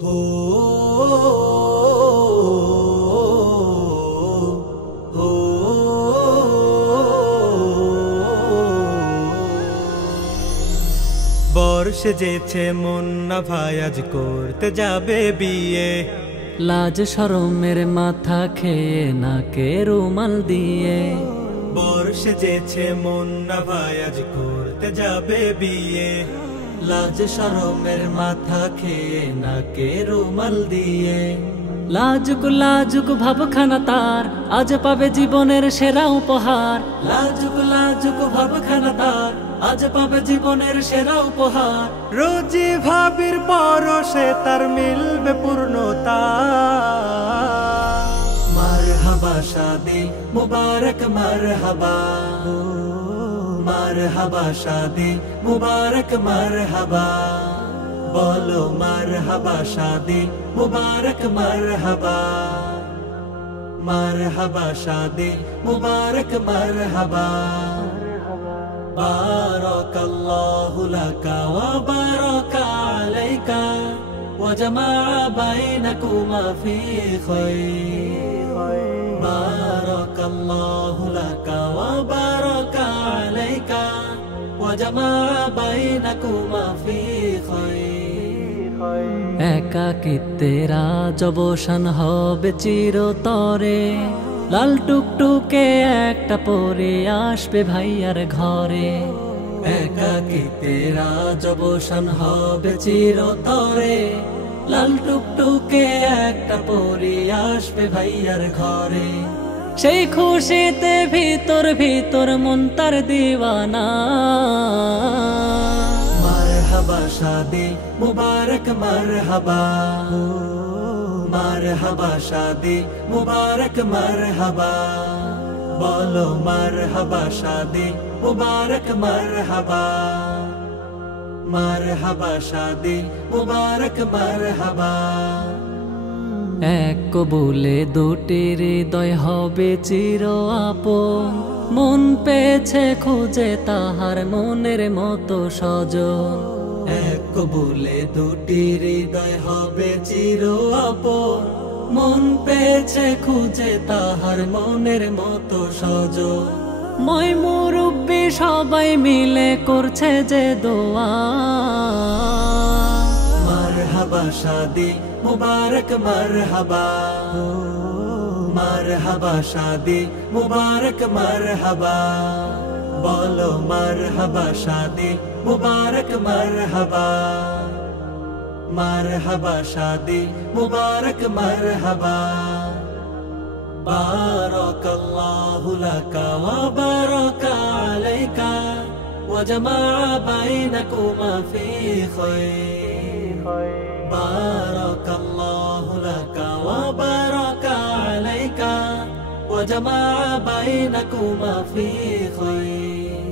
हो हो বর্ষ যেছে মুন্না ভাই আজ করতে যাবে বিয়ে, লাজ শরমের মাথা খেয়ে নাকে রুমাল দিয়ে। বর্ষ যেছে মুন্না ভাই আজ করতে যাবে বিয়ে, লাজ শরমের মাথা খেয়ে নাকে রুমাল দিয়ে। লাজুক লাজুক ভাবখানা তার আজ পাবে জীবনের সেরা উপহার। লাজুক লাজুক ভাবখানা তার আজ পাবে জীবনের সেরা উপহার। রোজি ভাবির পরশে তার মিলবে পূর্ণতা। মারহাবা শাদি মুবারক মারহাবা, মারহাবা শাদি মুবারক মারহাবা। বলো মারহাবা শাদি মুবারক মারহাবা, মারহাবা শাদি মুবারক মারহাবা। বারাকাল্লাহু লাকা ওয়া বারাকা আলাইকা ওয়া জামাআ বাইনাকুমা ফি খায়র। বারাকাল্লাহু লাকা ওয়া বারাকা আলাইকা ওয়া জামাআ বাইনাকুমা ফি খায়র। একাকিত্বের আজ অবসান হবে চিরতরে, লাল টুকটুকে একটা পরে আসবে ভাইয়ার ঘরে। একাকিত্বের আজ অবসান হবে চিরতরে, লাল টুকটুকে একটা পরে আসবে ভাইয়ার ঘরে। সেই খুশিতে ভিতর ভিতর মন তার দিওয়ানা। মারহাবা শাদি মুবারক মারহাবা, মারহাবা শাদি মুবারক মারহাবা। বলো মারহাবা শাদি মুবারক মারহাবা, মারহাবা শাদি মুবারক মারহাবা। এক কবুলে দুটি হৃদয় হবে চির আপন, মন পেয়েছে খুঁজে তাহার মনের মতো সজন। এক কবুলে দুটি হৃদয় হবে চির আপন, মন পেয়েছে খুঁজে তাহার মনের মতো সজন। মই মুরব্বি সবাই মিলে করছে যে দোয়া। মারহাবা শাদি মুবারক মারহাবা, মারহাবা শাদি মুবারক মারহাবা। বলো মারহাবা শাদি মুবারক মারহাবা, মারহাবা শাদি মুবারক মারহাবা। বারাকাল্লাহু লাকা ওয়া বারাকা আলাইকা ওয়া জামাআ বাইনাকুমা ফি খায়র। বারাকাল্লাহু লাকা ওয়া বারাকা আলাইকা ওয়া জামাআ বাইনাকুমা ফি খায়র।